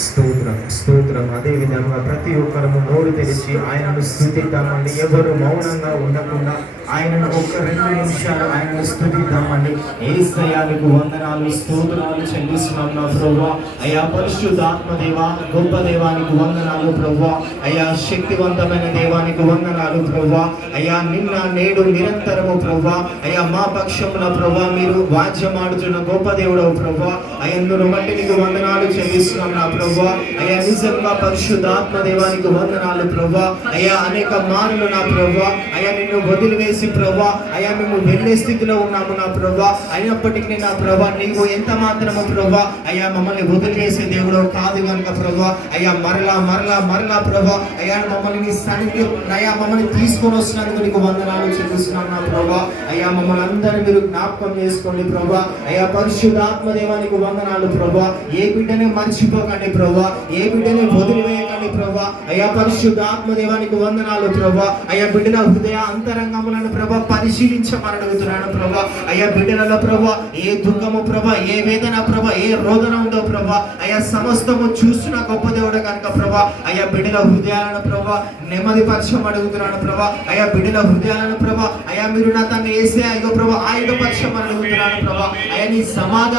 స్తోత్రం స్తోత్రం. అదే విధంగా ప్రతి ఒక్కరము నోరు తెరిచి ఆయనను స్తుతిద్దామండి. ఎవరు మౌనంగా ఉండకుండా ఆయనను ఒక 2 నిమిషాలు ఆయనను స్తుతిద్దామండి. యేసయ్యానికి వందనాలు స్తోత్రాలు చెల్లిస్తున్నాం నా ప్రభువా. అయ్యా పరిశుద్ధాత్మ దేవా, గొప్ప దేవానికి వందనాలు ప్రభువా. అయ్యా శక్తివంతమైన దేవానికి వందనాలు ప్రభువా. అయ్యా నిన్న నేడు నిరంతరము ప్రభువా. అయ్యా మా పక్షమున ప్రభువా మీరు వాద్యమాడుతున్న గొప్ప దేవుడు ప్రభువా. అయ్యందును బట్టి నీకు వందనాలు చెల్లిస్తున్నాం నా ప్రభువా. అయ్యా నిజంగా పరిశుద్ధాత్మ దేవానికి వందనాలు ప్రభువా. అయ్యా అనేక మార్లు నా ప్రభువా అయ్యా నిన్ను వదిలివేసి ప్రభువా అయ్యా మేము వెళ్ళే స్థితిలో ఉన్నాము నా ప్రభువా. అయినప్పటికీ నా ప్రభువా నీవు ఎంత మాత్రము ప్రభువా అయ్యా మమ్మల్ని వదిలివేసే దేవుడు కాదు కనుక ప్రభువా అయ్యా మరలా మరలా మరలా ప్రభువా అయ్యా మమ్మల్ని నీ సన్నిధి అయ్యా మమ్మల్ని తీసుకొని వస్తున్నందుకు నీకు వందనాలు చెల్లిస్తున్నాం నా ప్రభువా. అయ్యా మమ్మల్ని అందరినీ మీరు జ్ఞాపకం చేసుకోండి ప్రభువా. అయ్యా పరిశుద్ధాత్మ దేవానికి వందనాలు ప్రభువా. ఏ బిడ్డని మర్చిపోకండి ప్రభువా, ఏ బిడ్డని వదిలివేయకండి ప్రభువా. అయ్యా పరిశుద్ధాత్మ దేవానికి వందనాలు ప్రభువా. అయ్యా బిడ్డల హృదయ అంతరంగములను ప్రభువా పరిశీలించమని అడుగుతున్నాను ప్రభువా. అయ్యా బిడ్డలలో ప్రభువా ఏ దుఃఖము ప్రభువా, ఏ వేదన ప్రభువా, ఏ రోదన ఉందో ప్రభువా అయ్యా సమస్తము చూస్తున్న గొప్ప దేవుడు కనుక ప్రభువా అయ్యా బిడ్డల హృదయాలను ప్రభువా నెమ్మది పరచమని అడుగుతున్నాను ప్రభువా. అయ్యా బిడ్డల హృదయాలను ప్రభువా అయ్యా మీరు నా తండ్రి యేసయ్యా అయ్యో ప్రభువా ఆయుధపరచమని అడుగుతున్నాను ప్రభువా. అయ్యా నీ సమాధానం